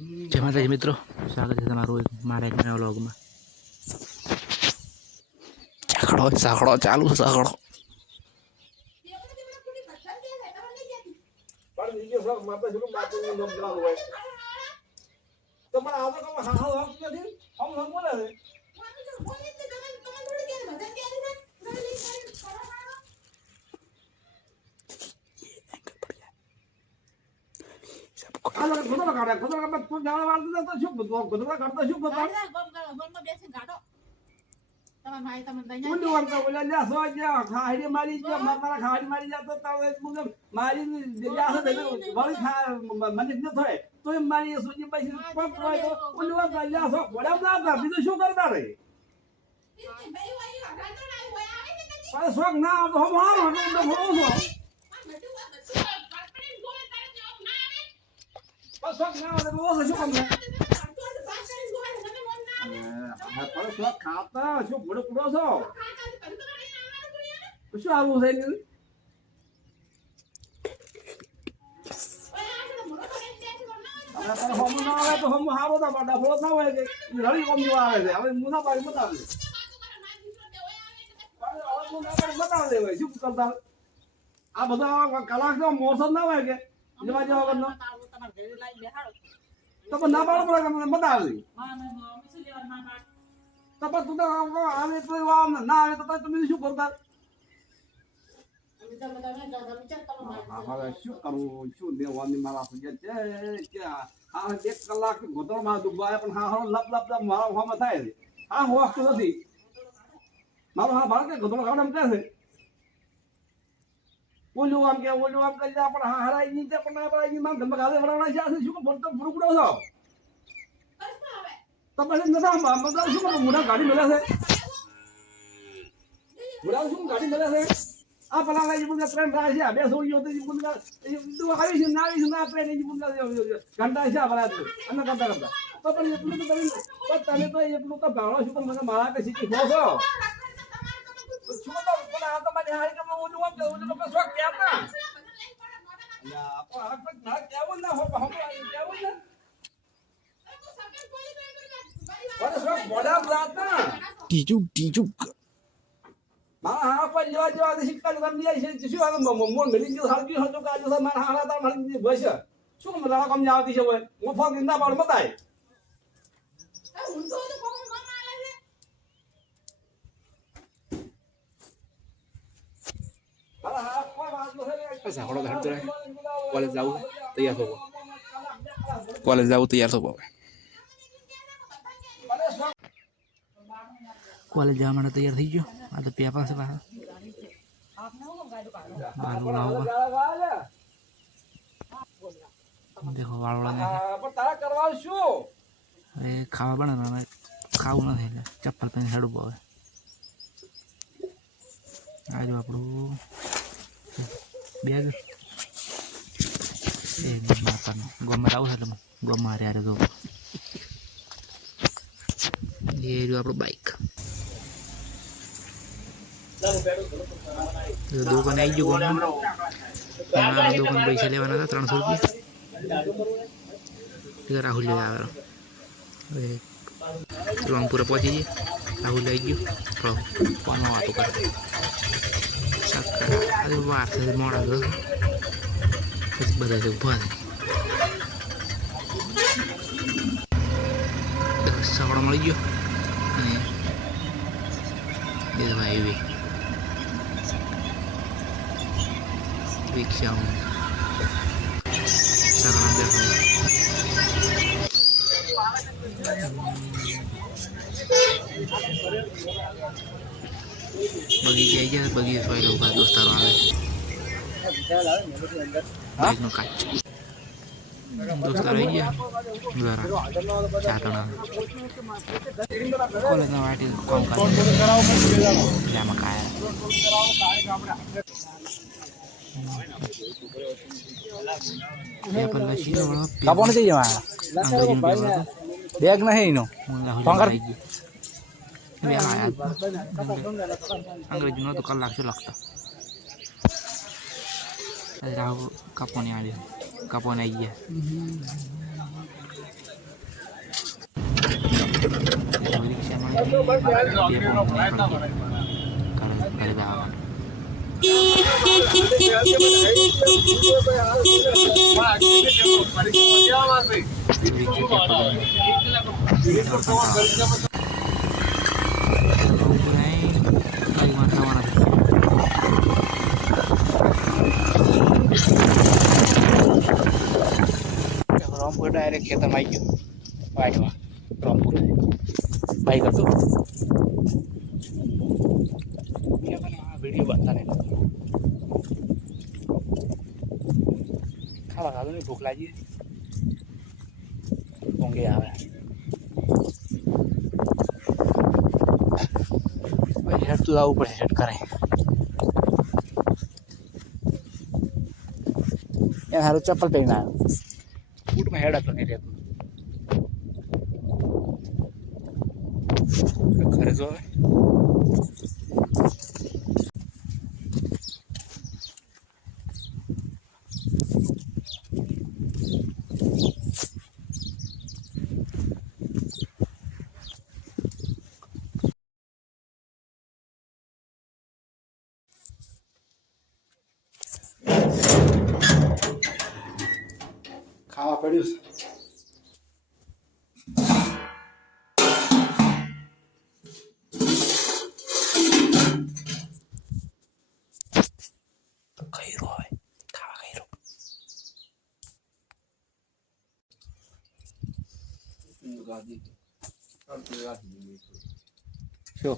જય માતાજી મિત્રો, સ્વાગત છે તમારું મારા એક નવા વ્લોગમાં. સાંકળો ચાલુ સાંકળો. ખાતા શું ઘોડો પૂરો છો શું આવું છે હમ ના આવે તો હમ હારો ના પાડા ફોડો ના હોય કે રળી કોમ જેવા આવે છે હવે મુના પાડી બતાવે બતાવે હોય શું કરતા આ બધા કલાક નો મોસમ ના હોય કે જવા જવા વગર નો તો પણ ના પાડો પડે કે બતાવે તો પણ તું તો આવે તો ના આવે તો તમે શું કરતા શું કરવું શું દેવાની મારા છે કે આ 1 કલાક ગોતળમાં ડૂબાય પણ હા લપ લપ મારા હોમાં થાય છે આ હોતું નથી મારો હા બાળકે ગોતળો ગાડમ કહે છે ઓલું આમ કરી દે પણ હા હરાઈ ની પણ ના હરાઈ ની માં ગમે ગાલે વડાવડા છે શું બોલતો ફૂડકડો છો તો પછી નતા મતલબ શું મોટા ગાડી મળે છે મોટા શું ગાડી મળે છે આ પેલા વાજી મુંગા ટ્રેન રાહ છે બે સોળીઓ તો મુંગા તું આવી છે ના ટ્રેન ની મુંગા ઘંટા છે ભલા અને કરતા તો પણ એટલું તો કરી તમે તો એટલું તો ભાડો શું તો મને મારા કે સીટી ખો છો શું તો પણ આ તો મને હારી કે ઓલું લોકો શોખ કેમ ના યા પણ આ પણ ના કેવું ના હો કેવું ના અરે શોખ બોડા બ્રાતા ટીચુક હા પણ જેવા શિક્ષણ ગમી જાય છે શું આ મોન મળી ગયું હળગ્યું હતું કે આજે મારા હારા તા મળી ગયું બસ શું મારા કમ આવતી છે હોય હું ફોન ના પાડ મતાય સાંકળો ઘાટ જાય કોલેજ જવું તૈયાર થવો કોલેજ જવા માટે તૈયાર થઈ ગયો આ તો પેપર છે પાછા દેખો વાળોળા કરવા શું હવે ખાવા બને ખાવું નથી એટલે ચપ્પલ પહેરીને હેડું હવે આજુ આપણું બેગ માતાનું ગોમાં આવું છે એટલે ગોમાં હારે જો એ રહ્યું આપણું બાઈક દુકાન આવી ગયું ગોમાં દુકાન પૈસા લેવાના હતા 300 રૂપિયા રાહુલ લઈ આવેલો હવે રામપુરા પહોંચી જઈએ રાહુલ લઈ ગયું ફોનમાં વાતો કરે વાર થશે મોડા ગયો પછી બધા ઉભા થાય સગડો મળી ગયો અને એ હાઈવે રિક્ષા સગડા બેઠો બગીચે આવી ગયા બગીચે સોય ઉભા દોસ્તારો આવે બાઈકનો કાચ દોસ્તારો આવી ગયા દ્વારા 4 જણા કોલેજના વાટી કામ કરે આમાં કાયા પેપર લખી કાપો નથી જવા અંગ્રેજીનું પેપર હતું બેગ નહીં એનો અંગ્રેજી નહોતું કલાક શું લખતા રાહુ કાપવાની આવી કાપવાની આવી ગયા रामपुर डायरेक्ट खेतर में आई गयो वाटवा रामपुर बाइक હતો क्या बना वीडियो बनता नहीं खावा खा नहीं भूख लगी होंगे आवे हेड तो ऊपर हेड करें यार हारो चप्पल पहना बूट में हेड तो नहीं रहता खरे जो है खावा पड़્યું તો ખઈરો હવે ખાવા ખઈરો શું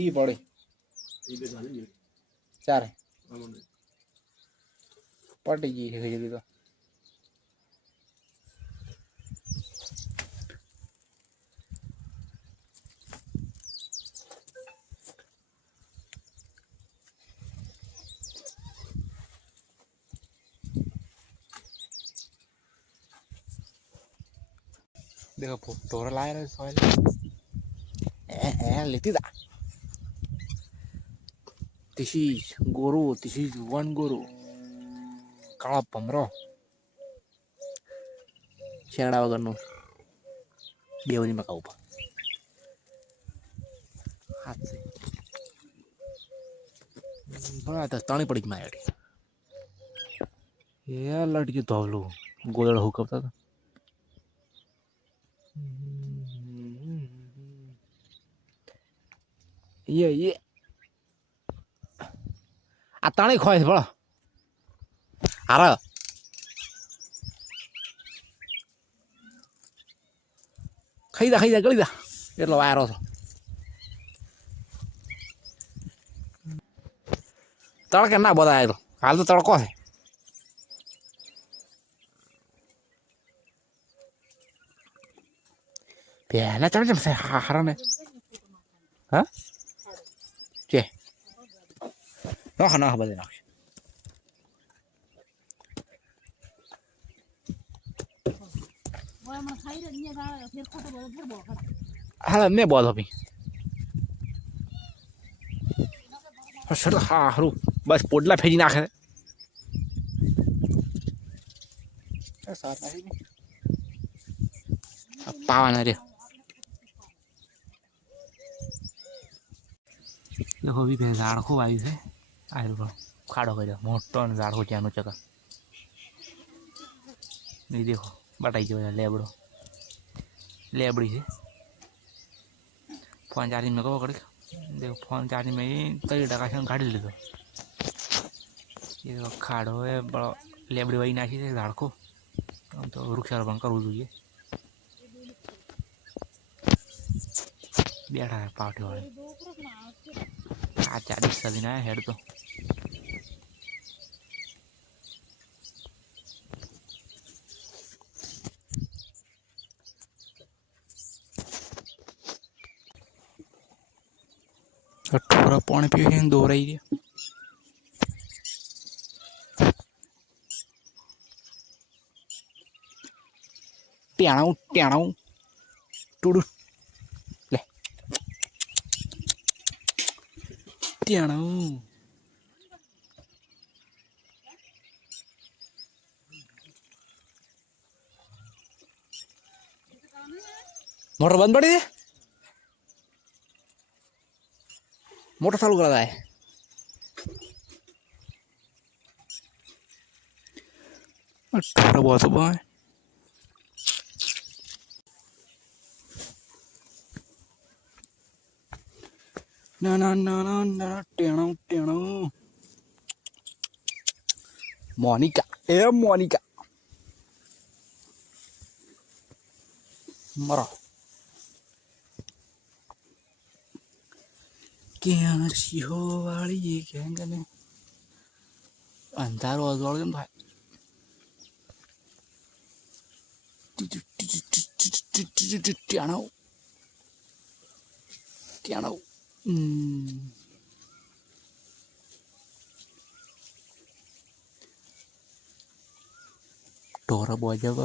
ઈ પડી ચારે પટી ગઈ છે ખીચડી તો देखो टोरा लाया रहे सॉइल लेती था this is guru this is one guru काला पमरो शेरड़ा वगरनु बेवनी में खाऊ हाथ से बड़ा तो तानी पड़ी मारी ये लड़की धोलू गोदड़ हुकता था ये आ ताणी खोय बड़ा हारा खाई जा गली जा એટલો વાયરો છો તડકે ના બધા આવ્યો હાલ તો તડકો છે પહેલા ચડ જમ હારા ને હા છે ના બધે નાખશે हाँ मैं बहुत अभी हाँ हरू बस पोटला फेंकी नाखे पावाना रे देखो भी झाड़खो आई है आयो खाड़ो कर मोटो झाड़खो चानो चका नहीं देखो बटाई जो लेबड़ो लेबड़ी है फोन चार्जिंग में कहो कड़ी देखो फोन चार्जिंग में 30% काढ़ी लीधो ये खाड़ो है बड़ो लेबड़ी वही नाखी है झाड़को तो वृक्षारोपण करवू જોઈએ બેઠા है पावटी वाले आ 40 सदी ना हेड तो ठोरा पानी पी दो रही है ट्याणाऊ टूडू ले ट्याणाऊ મોટર બંધ પડી દે મોટર ચાલુ કરા થાય ઢોર બહુ હતો ભાઈ ના ના ના ના ના ટેણું ટેણું મોનિકા એ મોનિકા મરો ક્યાં સિંહો વાળી ક્યાં ગને અંધારો અજવાળો કેમ થાય ટેણું ટેણું ઢોર બહુ જબ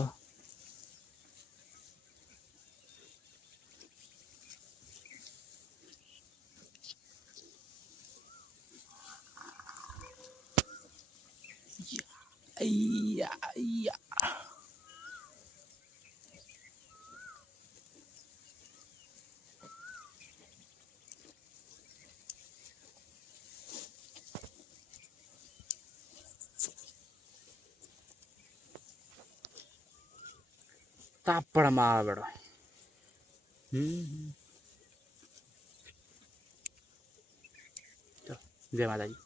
Iya, iya. Tapar mal, bro. Tuh, jai Mataji.